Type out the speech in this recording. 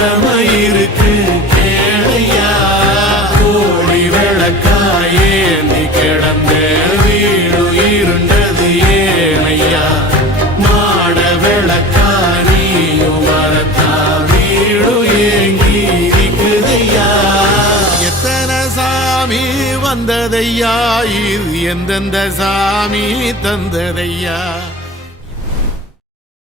கடமையிருக்கு கேளையா கோழி விளக்காயே நீ கிடந்த வீடு இருண்டது ஏனையா மாட விளக்கா நீயும் வரத்தா வீடு ஏங்கி இருக்குதையா எத்தனை சாமி வந்ததையா இது எந்தெந்த சாமி தந்ததையா